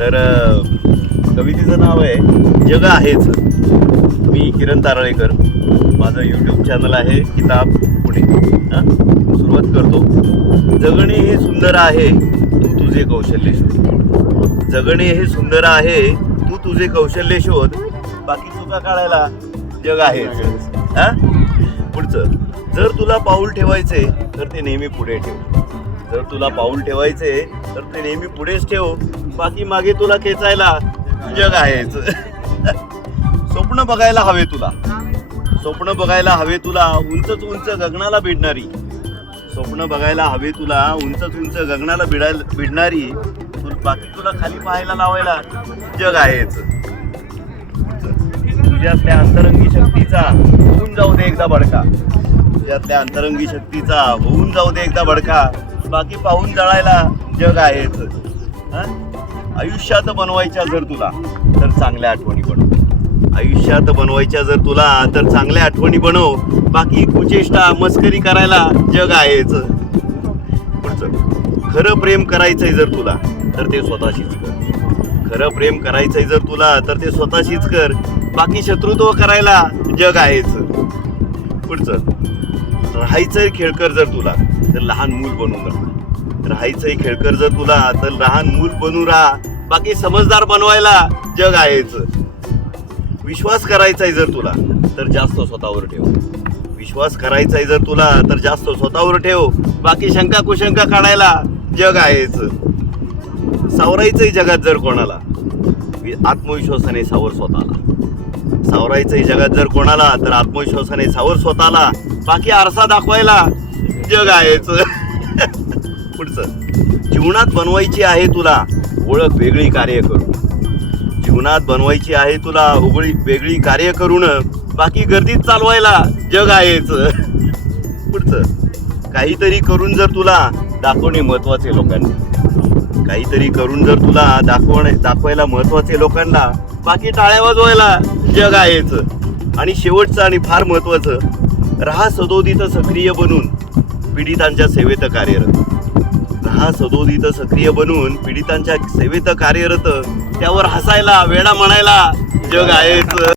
तर कवितेचं नाव आहे जग आहेच. मी किरण तारळेकर, माझं यूट्यूब चॅनल आहे किताब पुणे. सुरुवात करतो. जगणे हे सुंदर आहे, तू तुझे कौशल्य शोध. जगणे हे सुंदर आहे, तू तुझे कौशल्य शोध. बाकी चुका काढायला जग आहेच. पुढचं, जर तुला पाऊल ठेवायचे तर ते नेहमी पुढे ठेव. जर तुला पाऊल ठेवायचे तर ते नेहमी पुढेच ठेव. बाकी मागे तुला खेचायला जग आहेच. स्वप्न बघायला हवे तुला, स्वप्न बघायला हवे तुला उंच उंच गगनाला भिडणारी. स्वप्न बघायला हवे तुला उंच उंच गगनाला भिडणारी. बाकी तुला खाली पाहायला लावायला जग आहेच. तुझ्यातल्या अंतरंगी शक्तीचा होऊन जाऊ दे एकदा बडका. तुझ्यातल्या अंतरंगी शक्तीचा होऊन जाऊ दे एकदा बडका. बाकी पाहून जळायला जग आहेच. आयुष्यात बनवायच्या जर तुला तर चांगल्या आठवणी बनव. आयुष्यात बनवायच्या जर तुला तर चांगल्या आठवणी बनव. बाकी कुचेष्टा मस्करी करायला जग आहेच. पुढचं, खरं प्रेम करायचंय जर तुला तर ते स्वतःशीच कर. खरं प्रेम करायचंय जर तुला तर ते स्वतःशीच कर. बाकी शत्रुत्व करायला जग आहेच. पुढचं, राहायचंय खेळकर जर तुला तर लहान मूल बनून राहा. राहायचंय खेळकर जर तुला तर लहान मूल बनून राहा. बाकी समजदार बनवायला जग आहेच. विश्वास करायचाय जर तुला तर जास्त स्वतःवर ठेव. विश्वास करायचाय जर तुला तर जास्त स्वतःवर ठेव. बाकी शंका कुशंका काढायला जग आहेच. सावरायचंय जगात जर कोणाला आत्मविश्वासाने सावर स्वतःला. सावरायचंय जगात जर कोणाला तर आत्मविश्वासाने सावर स्वतःला. बाकी आरसा दाखवायला जग आहेच. पुढचं, जीवनात बनवायची आहे तुला ओळख वेगळी कार्य करून. जीवनात बनवायची आहे तुला वेगळी कार्य करून. बाकी गर्दीत चालवायला जग आहेच. पुढचं, काहीतरी करून जर तुला दाखवणे महत्वाचे लोकांना. काहीतरी करून जर तुला दाखवायला महत्वाचे लोकांना. बाकी टाळ्या वाजवायला जग आहेच. आणि शेवटचं आणि फार महत्वाचं, राहा सदोदित सक्रिय बनून पीडितांच्या सेवेत कार्यरत. राहा सदोदित सक्रिय बनून पीडितांच्या सेवेत कार्यरत. त्यावर हसायला वेडा म्हणायला जग आहेच.